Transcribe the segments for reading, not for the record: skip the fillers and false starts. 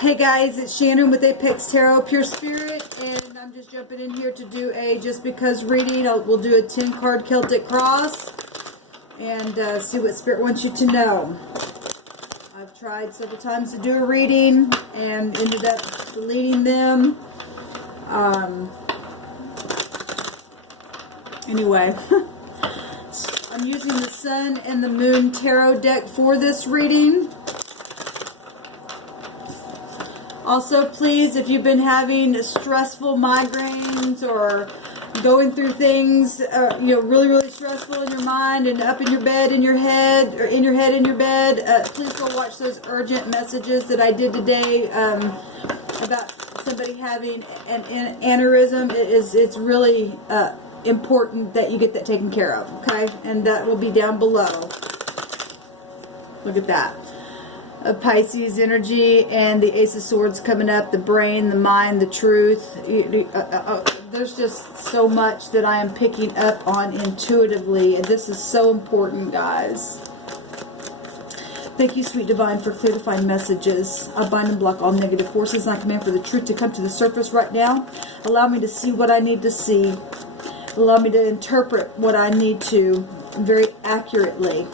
Hey guys, it's Shannon with Apex Tarot Pure Spirit, and I'm just jumping in here to do a just because reading. We'll do a 10 card Celtic cross and see what Spirit wants you to know. I've tried several times to do a reading and ended up deleting them. Anyway, I'm using the Sun and the Moon Tarot deck for this reading. Also, please, if you've been having stressful migraines or going through things, really stressful in your mind and up in your bed, in your head, or in your head, in your bed, please go watch those urgent messages that I did today about somebody having an aneurysm. It's really important that you get that taken care of, okay? And that will be down below. Look at that. A Pisces energy and the Ace of Swords coming up, the brain, the mind, the truth. There's just so much that I am picking up on intuitively, and this is so important, guys. Thank you, Sweet Divine, for clarifying messages. I bind and block all negative forces, and I command for the truth to come to the surface right now. Allow me to see what I need to see. Allow me to interpret what I need to very accurately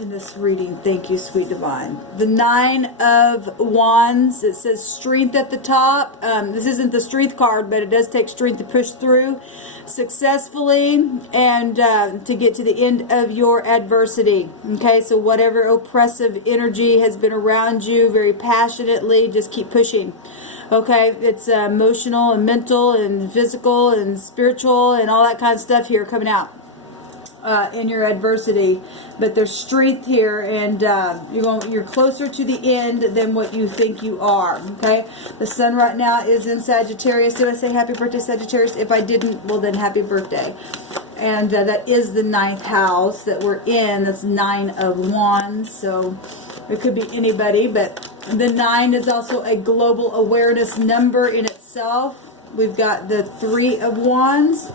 in this reading. Thank you, Sweet Divine. The Nine of Wands, it says strength at the top. This isn't the strength card, but it does take strength to push through successfully and to get to the end of your adversity. Okay, so whatever oppressive energy has been around you very passionately, just keep pushing. Okay, it's emotional and mental and physical and spiritual and all that kind of stuff here coming out in your adversity. But there's strength here, and you're closer to the end than what you think you are. Okay, the Sun right now is in Sagittarius. Did I say happy birthday, Sagittarius? If I didn't, well then happy birthday. And that is the 9th house that we're in. That's 9 of Wands, so it could be anybody, but the 9 is also a global awareness number in itself. We've got the 3 of Wands,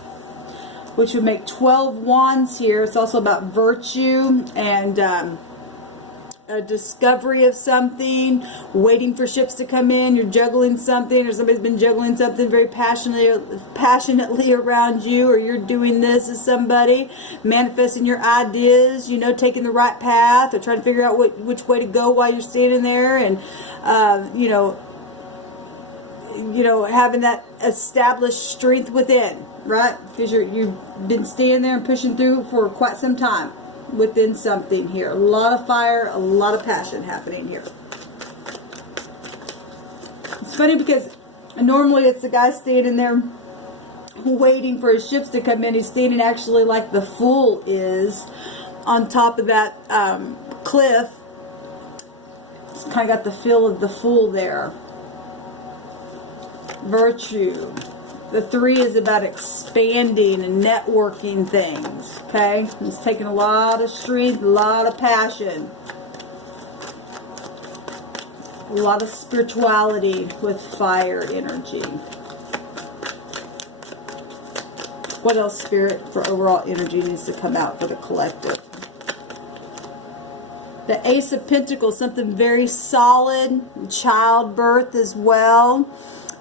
which would make 12 wands here. It's also about virtue and a discovery of something, waiting for ships to come in. You're juggling something, or somebody's been juggling something very passionately around you, or you're doing this as somebody, manifesting your ideas, taking the right path, or trying to figure out which way to go while you're standing there, and having that established strength within, right? Because you've been standing there and pushing through for quite some time within something here. A lot of fire, a lot of passion happening here. It's funny because normally it's the guy standing there waiting for his ships to come in. He's standing actually like the Fool is on top of that cliff. It's kind of got the feel of the Fool there. Virtue. The 3 is about expanding and networking things. Okay? It's taking a lot of strength, a lot of passion. A lot of spirituality with fire energy. What else, Spirit, for overall energy needs to come out for the collective? The Ace of Pentacles, something very solid. Childbirth as well.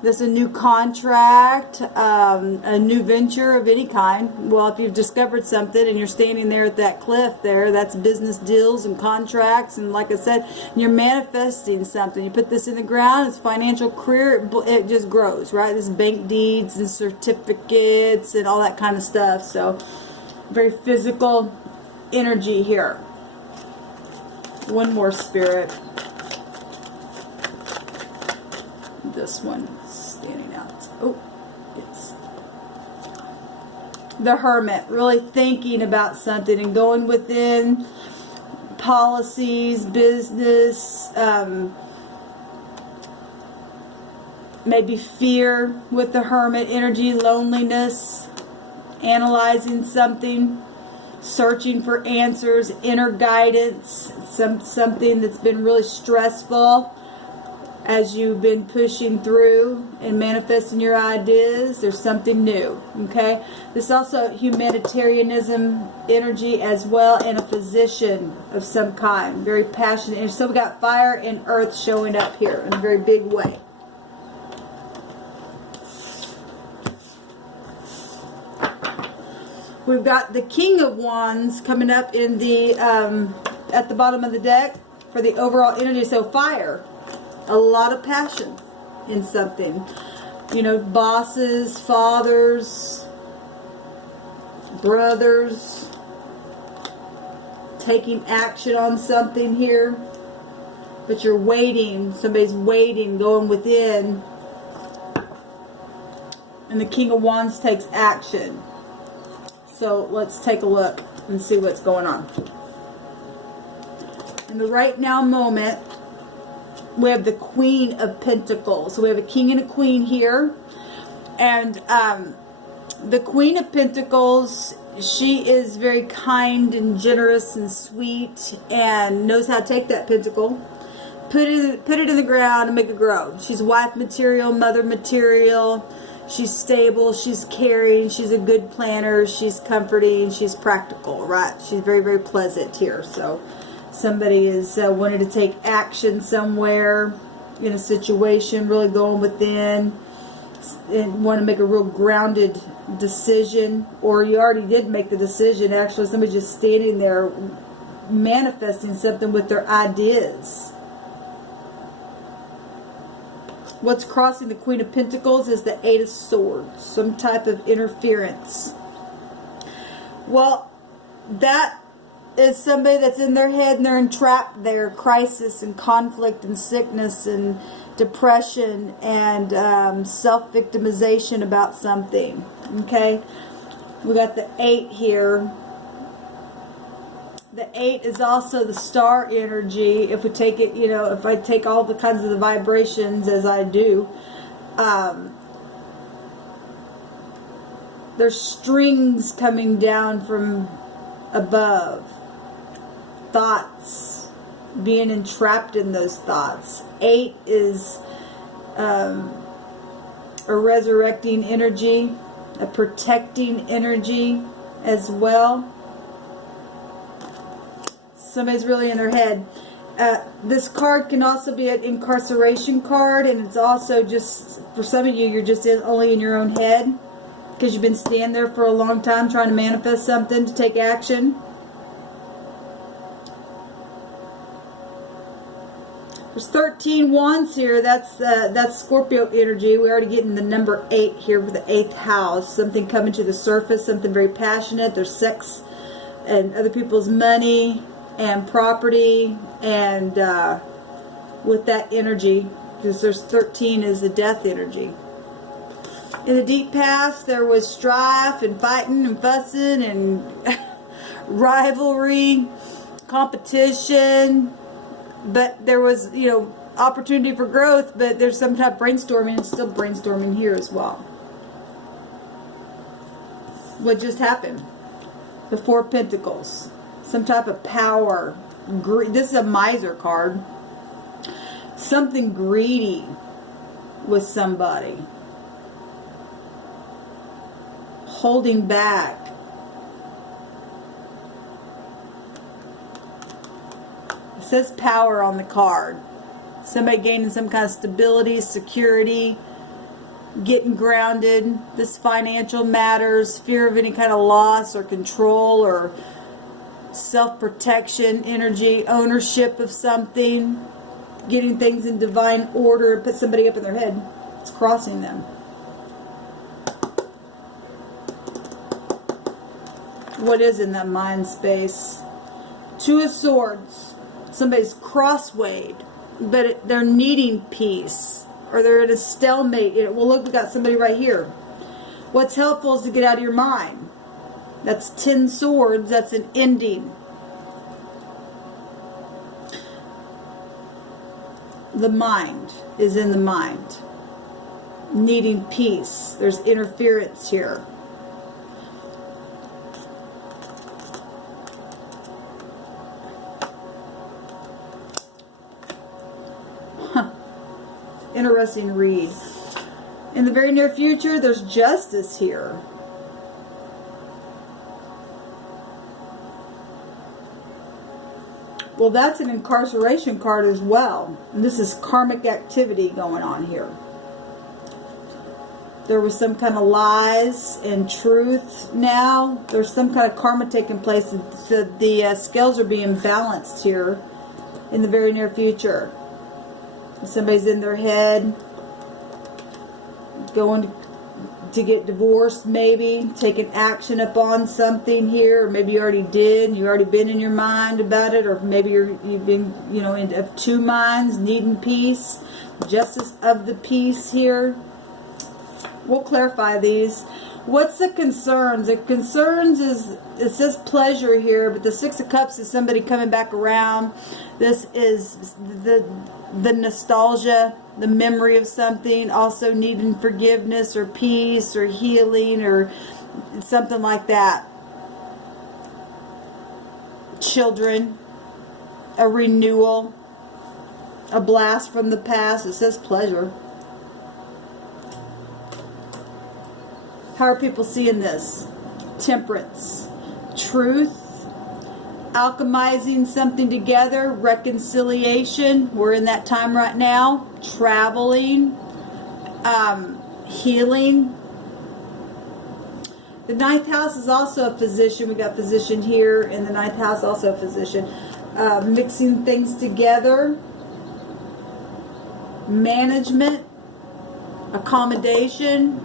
There's a new contract, a new venture of any kind. Well, if you've discovered something and you're standing there at that cliff there, that's business deals and contracts. And like I said, you're manifesting something. You put this in the ground, it's financial career, it just grows, right? There's bank deeds and certificates and all that kind of stuff. So, very physical energy here. One more, Spirit. This one standing out. Oh, yes. The Hermit, really thinking about something and going within policies, business, maybe fear with the Hermit energy, loneliness, analyzing something, searching for answers, inner guidance, something that's been really stressful. as you've been pushing through and manifesting your ideas, there's something new, okay? There's also humanitarianism energy as well, and a physician of some kind, very passionate. And so we got fire and earth showing up here in a very big way. We've got the King of Wands coming up in the at the bottom of the deck for the overall energy. So fire, a lot of passion in something. You know, bosses, fathers, brothers, taking action on something here. But you're waiting, somebody's waiting, going within. And the King of Wands takes action. So let's take a look and see what's going on. In the right now moment, we have the Queen of Pentacles. So we have a king and a queen here. And the Queen of Pentacles, she is very kind and generous and sweet and knows how to take that pentacle, put it in the ground and make it grow. She's wife material, mother material. She's stable, she's caring, she's a good planner, she's comforting, she's practical, right? She's very, very pleasant here. So somebody is wanting to take action somewhere in a situation, really going within and want to make a real grounded decision. Or you already did make the decision. Actually, somebody's just standing there manifesting something with their ideas. What's crossing the Queen of Pentacles is the Eight of Swords. Some type of interference. Well, that is somebody that's in their head and they're entrapped there. Crisis and conflict and sickness and depression and self-victimization about something. Okay? We got the 8 here. The 8 is also the star energy. If we take it, you know, if I take all the kinds of the vibrations as I do, there's strings coming down from above. Thoughts, being entrapped in those thoughts. 8 is a resurrecting energy, a protecting energy as well. Somebody's really in their head. This card can also be an incarceration card, and it's also just, for some of you, you're just only in your own head because you've been standing there for a long time trying to manifest something to take action. There's 13 wands here. That's Scorpio energy. We're already getting the number 8 here with the 8th house. Something coming to the surface, something very passionate. There's sex and other people's money and property, and with that energy, because there's 13 is the death energy. In the deep past, there was strife and fighting and fussing and rivalry, competition, but there was, you know, opportunity for growth, but there's some type of brainstorming, and still brainstorming here as well. What just happened? The 4 of Pentacles. Some type of power. This is a miser card. Something greedy with somebody. Holding back. It says power on the card. Somebody gaining some kind of stability, security, getting grounded. This financial matters, fear of any kind of loss or control or self-protection energy, ownership of something, getting things in divine order, put somebody up in their head. It's crossing them. What is in that mind space? 2 of Swords. Somebody's crosswayed, but they're needing peace, or they're in a stalemate. Well, look, we got somebody right here. What's helpful is to get out of your mind. That's 10 swords. That's an ending. The mind is in the mind. Needing peace. There's interference here. Interesting read. In the very near future, there's justice here. Well, that's an incarceration card as well. And this is karmic activity going on here. There was some kind of lies and truth now. There's some kind of karma taking place. The scales are being balanced here in the very near future. Somebody's in their head going to get divorced, maybe taking action upon something here, or maybe you already did and you already been in your mind about it, or maybe you've been, you know, of two minds, needing peace, justice of the peace here. We'll clarify these. What's the concerns? The concerns is, it says pleasure here, but the Six of Cups is somebody coming back around. This is the nostalgia, the memory of something, also needing forgiveness or peace or healing or something like that. Children, a renewal, a blast from the past. It says pleasure. How are people seeing this? Temperance, truth, alchemizing something together, reconciliation. We're in that time right now. Traveling, healing. The 9th house is also a physician. We got physician here in the 9th house, also a physician. Mixing things together. Management, accommodation,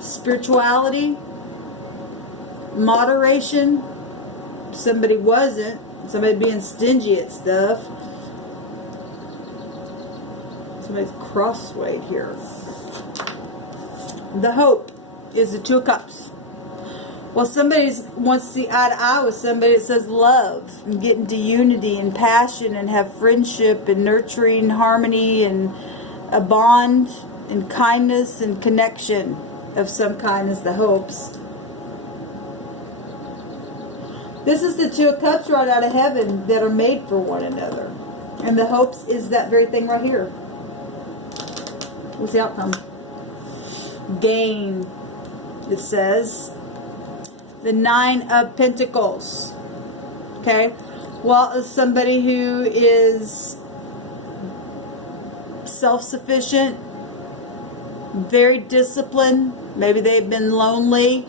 spirituality, moderation. Somebody wasn't. Somebody being stingy at stuff. Somebody's crosswayed here. The hope is the 2 of Cups. Well, somebody wants to see eye to eye with somebody that says love and get into unity and passion and have friendship and nurturing harmony and a bond and kindness and connection of some kind is the hopes. This is the 2 of Cups right out of heaven that are made for one another. And the hopes is that very thing right here. What's the outcome? Gain, it says. The 9 of Pentacles. Okay? Well, as somebody who is self-sufficient, very disciplined, maybe they've been lonely.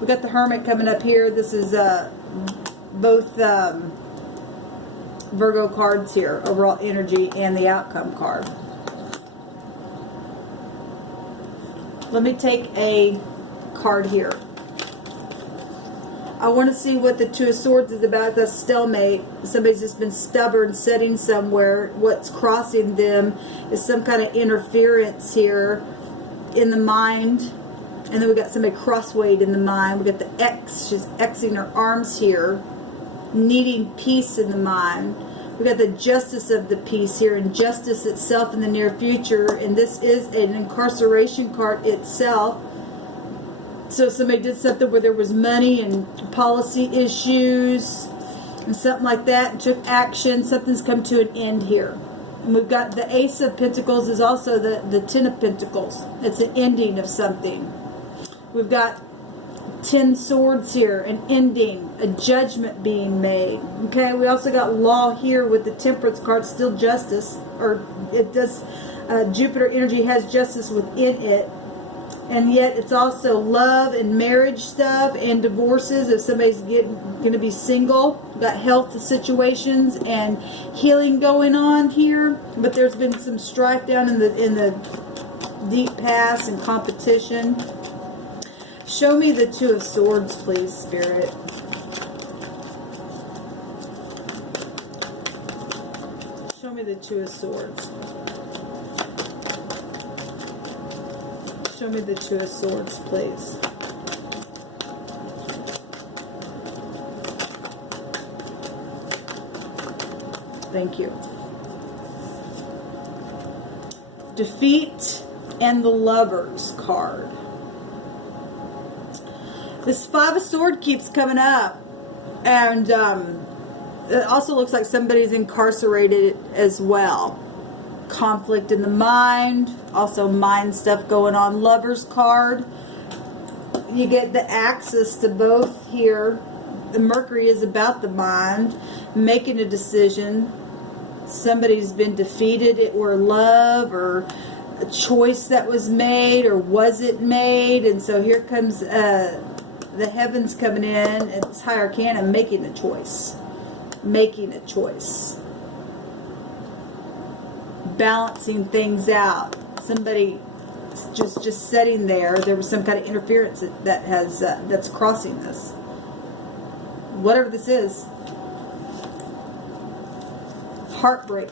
We got the Hermit coming up here. This is both Virgo cards here, overall energy and the outcome card. Let me take a card here. I want to see what the 2 of Swords is about. That's stalemate. Somebody's just been stubborn, sitting somewhere. What's crossing them is some kind of interference here in the mind. And then we got somebody crosswayed in the mind. We got the X. She's Xing her arms here. Needing peace in the mind. We got the justice of the peace here, and justice itself in the near future. And this is an incarceration card itself. So somebody did something where there was money and policy issues and something like that, and took action. Something's come to an end here. And we've got the Ace of Pentacles is also the 10 of Pentacles. It's an ending of something. We've got 10 swords here, an ending, a judgment being made. Okay, we also got law here with the Temperance card, still justice, or it does, Jupiter energy has justice within it. And yet it's also love and marriage stuff and divorces if somebody's going to be single. We've got health situations and healing going on here. But there's been some strife down in the deep past and competition. Show me the 2 of Swords, please, Spirit. Show me the 2 of Swords. Show me the 2 of Swords, please. Thank you. Defeat and the Lovers card. This 5 of Swords keeps coming up. And it also looks like somebody's incarcerated as well. conflict in the mind, also mind stuff going on. Lover's card. You get the axis to both here. The Mercury is about the mind, making a decision. Somebody's been defeated, or love, or a choice that was made, or was it made? And so here comes the heavens coming in. It's High Arcana, making a choice. Making a choice. Balancing things out. Somebody just sitting there. There was some kind of interference that has that's crossing this. Whatever this is. Heartbreak.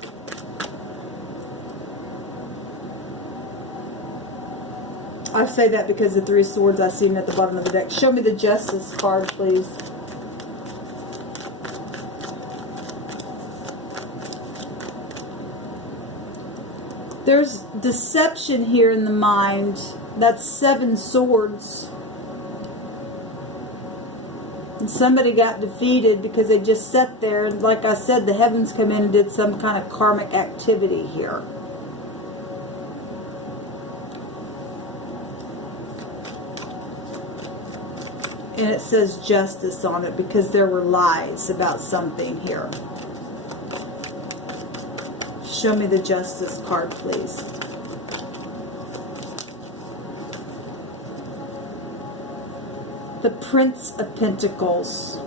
I say that because the Three of Swords, I see them at the bottom of the deck. Show me the Justice card, please. There's deception here in the mind. That's 7 swords. And somebody got defeated because they just sat there. And like I said, the heavens come in and did some kind of karmic activity here. And it says justice on it because there were lies about something here. Show me the Justice card, please. The Prince of Pentacles.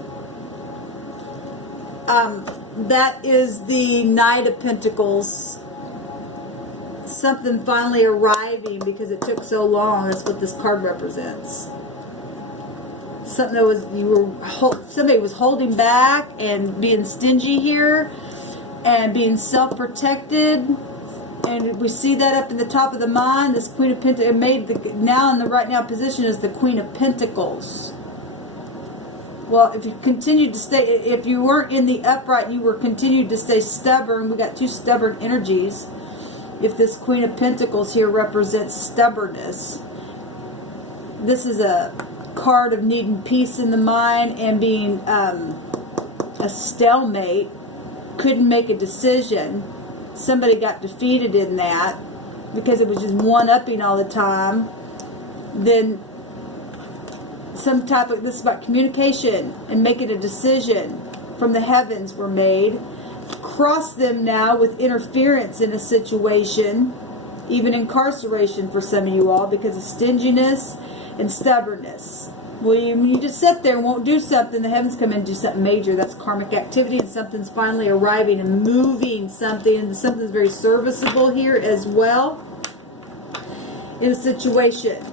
That is the Knight of Pentacles. Something finally arriving because it took so long. That's what this card represents. Something that was somebody was holding back and being stingy here. And being self-protected, and we see that up in the top of the mind. This Queen of Pentacles made now in the right now position is the Queen of Pentacles. Well, if you continued to stay, if you weren't in the upright, you were continued to stay stubborn. We got 2 stubborn energies. If this Queen of Pentacles here represents stubbornness, this is a card of needing peace in the mind and being a stalemate. Couldn't make a decision. Somebody got defeated in that because it was just one-upping all the time. Then some type of, this is about communication and making a decision from the heavens were made. Cross them now with interference in a situation, even incarceration for some of you all because of stinginess and stubbornness. When you just sit there and won't do something, the heavens come in and do something major. That's karmic activity, and something's finally arriving and moving something, and something's very serviceable here as well in a situation.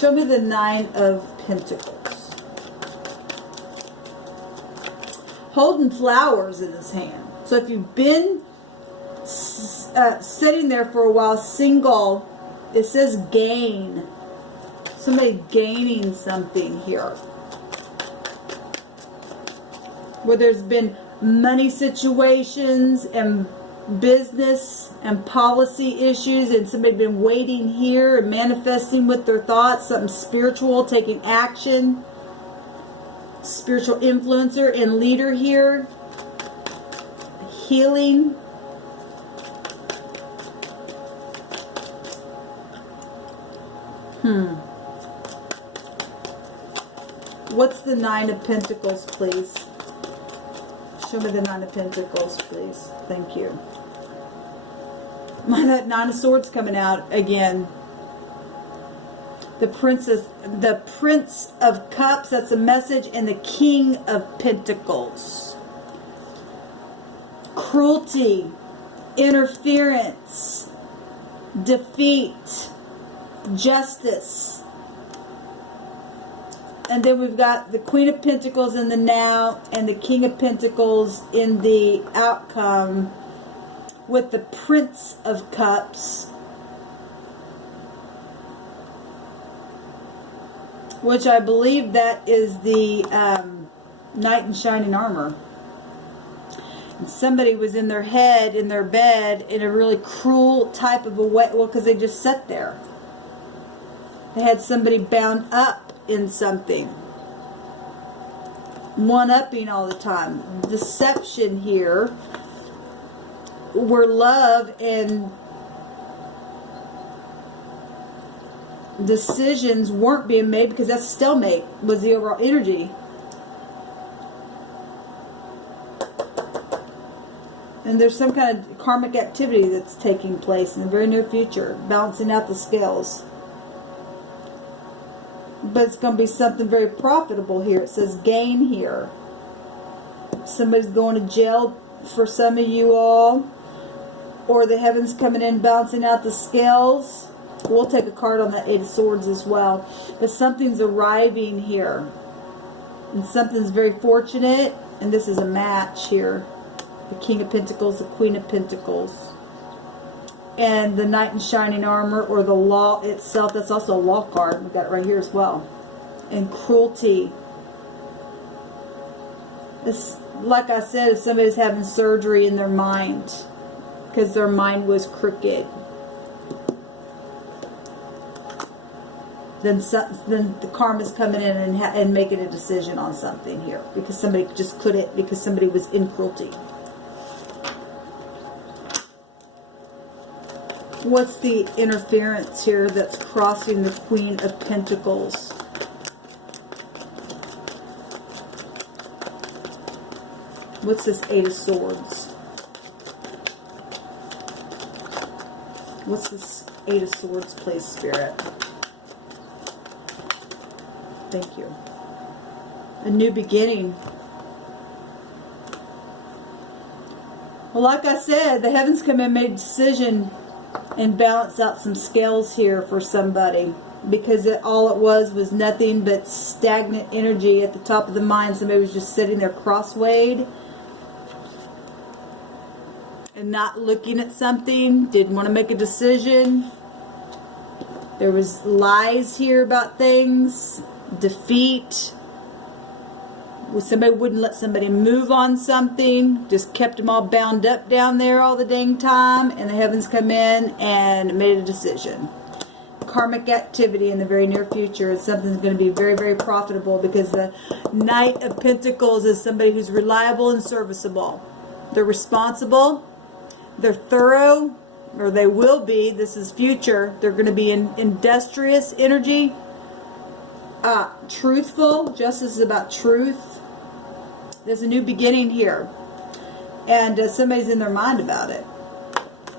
Show me the 9 of Pentacles. Holding flowers in his hand. So if you've been sitting there for a while, single, it says gain. Somebody gaining something here. Where there's been money situations and business and policy issues, and somebody been waiting here and manifesting with their thoughts, something spiritual, taking action. Spiritual influencer and leader here. Healing. What's the 9 of Pentacles, please? Show me the 9 of Pentacles, please. Thank you. That 9 of Swords coming out again. The Prince of Cups, that's a message, and the King of Pentacles. Cruelty, interference, defeat, justice. And then we've got the Queen of Pentacles in the now and the King of Pentacles in the outcome with the Prince of Cups, which I believe that is the Knight in Shining Armor. And somebody was in their head, in their bed, in a really cruel type of a way. Well, because they just sat there. They had somebody bound up in something. one-upping all the time. Deception here, where love and decisions weren't being made, because that's stalemate was the overall energy. And there's some kind of karmic activity that's taking place in the very near future, balancing out the scales. But it's going to be something very profitable here. It says gain here. Somebody's going to jail for some of you all. Or the heavens coming in, balancing out the scales. We'll take a card on the Eight of Swords as well. But something's arriving here. And something's very fortunate. And this is a match here. The King of Pentacles, the Queen of Pentacles. And the Knight in Shining Armor, or the Law itself. That's also a Law card. We've got it right here as well. And Cruelty. It's, like I said, if somebody's having surgery in their mind, because their mind was crooked, then the karma's coming in and making a decision on something here. Because somebody just couldn't, because somebody was in cruelty. What's the interference here that's crossing the Queen of Pentacles? What's this Eight of Swords? What's this Eight of Swords, please, Spirit? Thank you. A new beginning. Well, like I said, the heavens come in, made a decision, and balance out some scales here for somebody, because all it was nothing but stagnant energy at the top of the mind. Somebody was just sitting there cross-swayed and not looking at something, didn't want to make a decision. There was lies here about things, defeat. Somebody wouldn't let somebody move on something, just kept them all bound up down there all the dang time, and the heavens come in and made a decision. Karmic activity in the very near future is something that's going to be very, very profitable, because the Knight of Pentacles is somebody who's reliable and serviceable. They're responsible, they're thorough, or they will be. This is future. They're going to be in industrious energy, truthful. Justice is about truth. There's a new beginning here, and somebody's in their mind about it,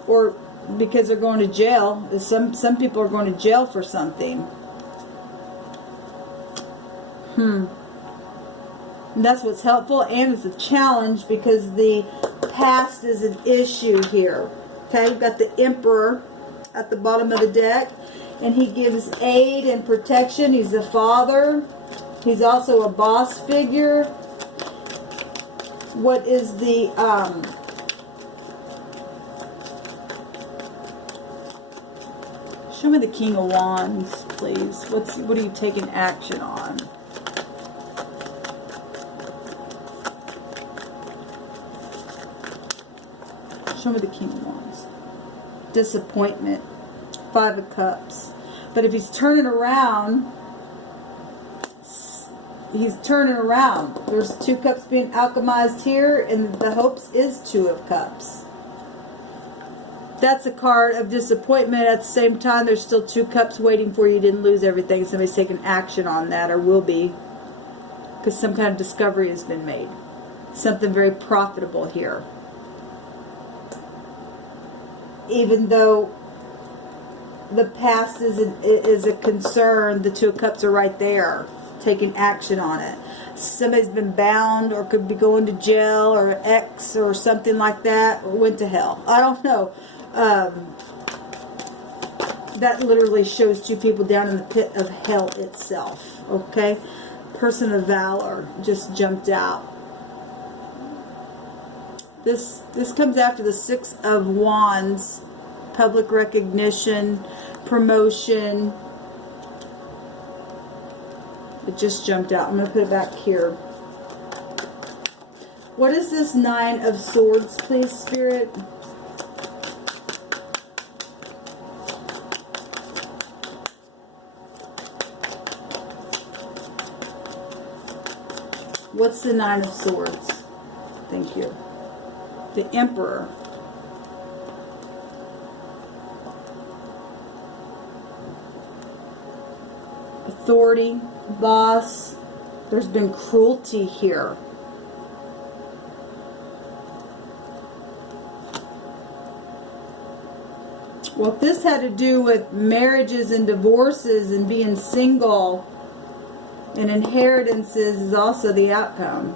or because they're going to jail. Some people are going to jail for something. And that's what's helpful, and it's a challenge, because the past is an issue here. Okay, you've got the Emperor at the bottom of the deck, and he gives aid and protection. He's a father. He's also a boss figure. What is the show me the King of Wands, please. What are you taking action on? Show me the King of Wands. Disappointment. Five of Cups. But if he's turning around, he's turning around. There's two cups being alchemized here, and the hopes is Two of Cups. That's a card of disappointment. At the same time, there's still two cups waiting for you. You didn't lose everything. Somebody's taking action on that, or will be, because some kind of discovery has been made. Something very profitable here. Even though the past is a concern, the Two of Cups are right there, taking action on it. Somebody's been bound, or could be going to jail, or ex, or something like that, or went to hell. I don't know. That literally shows two people down in the pit of hell itself. Okay? Person of valor just jumped out. This comes after the Six of Wands. Public recognition, promotion. It just jumped out. I'm going to put it back here. What is this Nine of Swords, please, Spirit? What's the Nine of Swords? Thank you. The Emperor. Authority, boss. There's been cruelty here. Well, if this had to do with marriages and divorces and being single, and inheritances is also the outcome.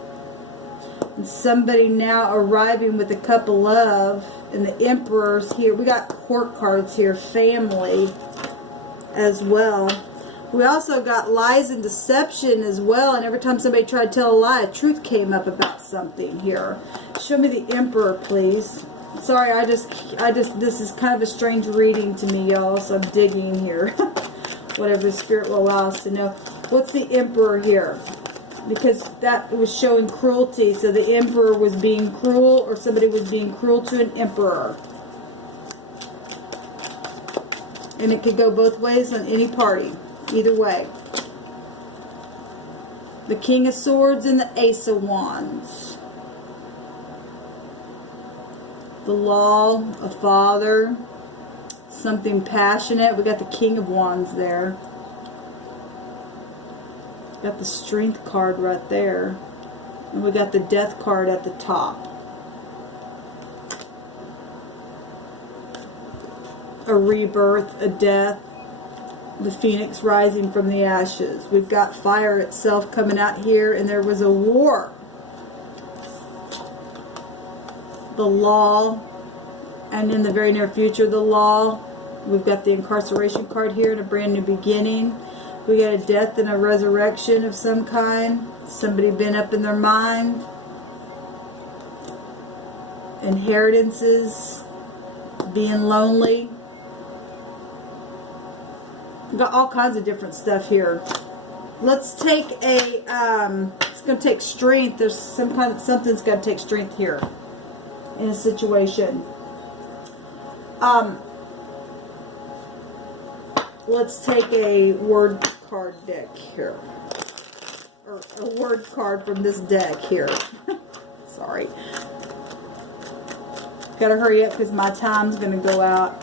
And somebody now arriving with a cup of love, and the Emperor's here. We got court cards here, family as well. We also got lies and deception as well, and every time somebody tried to tell a lie, truth came up about something here. Show me the Emperor, please. Sorry, I just, this is kind of a strange reading to me, y'all, so I'm digging here. Whatever the Spirit will allow us to know. What's the Emperor here? Because that was showing cruelty, so the Emperor was being cruel, or somebody was being cruel to an Emperor. And it could go both ways on any party. Either way. The King of Swords and the Ace of Wands. The Law, a father, something passionate. We got the King of Wands there. Got the Strength card right there. And we got the Death card at the top. A rebirth, a death. The Phoenix rising from the ashes. We've got fire itself coming out here, and there was a war. The Law, and in the very near future, the Law. We've got the incarceration card here and a brand new beginning. We got a death and a resurrection of some kind. Somebody been up in their mind. Inheritances. Being lonely. We've got all kinds of different stuff here. Let's take a, it's going to take strength. There's some kind of, something's got to take strength here in a situation. Let's take a word card deck here. Or a word card from this deck here. Sorry. Gotta hurry up because my time's going to go out.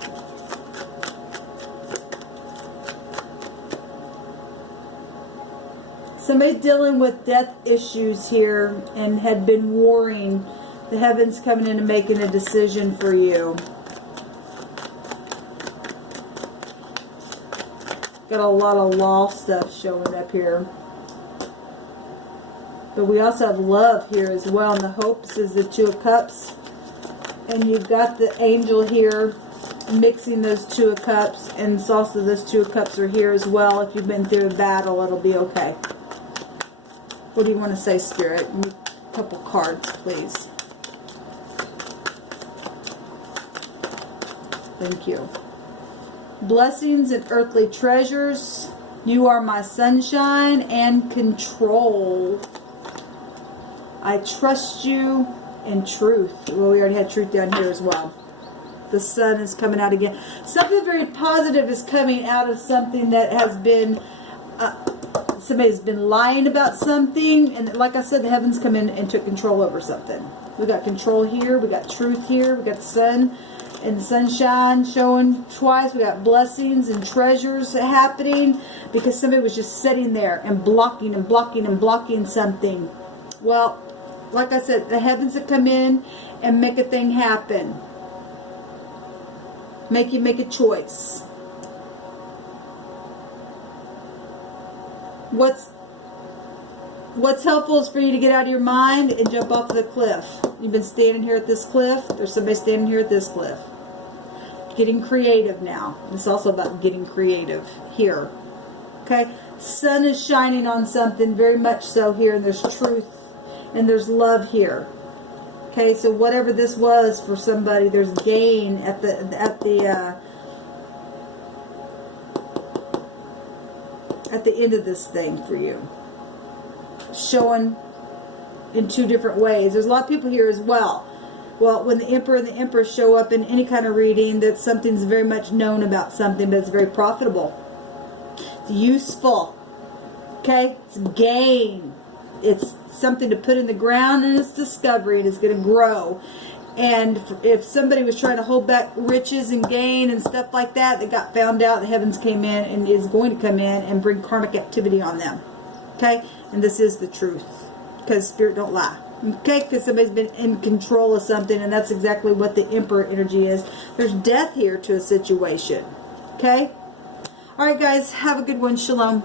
Somebody's dealing with death issues here and had been warring. The heavens coming in and making a decision for you. Got a lot of law stuff showing up here. But we also have love here as well. And the hopes is the Two of Cups. And you've got the angel here mixing those Two of Cups. And it's also those Two of Cups are here as well. If you've been through a battle, it'll be okay. What do you want to say, Spirit? A couple cards, please. Thank you. Blessings and earthly treasures. You are my sunshine and control. I trust you in truth. Well, we already had truth down here as well. The sun is coming out again. Something very positive is coming out of something that has been... somebody's been lying about something, and like I said, the heavens come in and took control over something. We got control here, we got truth here, we got the sun and the sunshine showing twice. We got blessings and treasures happening because somebody was just sitting there and blocking and blocking and blocking something. Well, like I said, the heavens have come in and make a thing happen. Make you make a choice. What's helpful is for you to get out of your mind and jump off the cliff. You've been standing here at this cliff. There's somebody standing here at this cliff. Getting creative now. It's also about getting creative here. Okay? Sun is shining on something very much so here, and there's truth and there's love here. Okay, so whatever this was for somebody, there's gain at the end of this thing for you. Showing in two different ways. There's a lot of people here as well. Well, when the Emperor and the Empress show up in any kind of reading, that something's very much known about something, but it's very profitable. It's useful. Okay? It's gain. it's something to put in the ground, and it's discovery, and it's going to grow. And if somebody was trying to hold back riches and gain and stuff like that, that got found out, the heavens came in and is going to come in and bring karmic activity on them. Okay? And this is the truth. Because spirit don't lie. Okay? Because somebody's been in control of something, and that's exactly what the Emperor energy is. There's death here to a situation. Okay? Alright guys, have a good one. Shalom.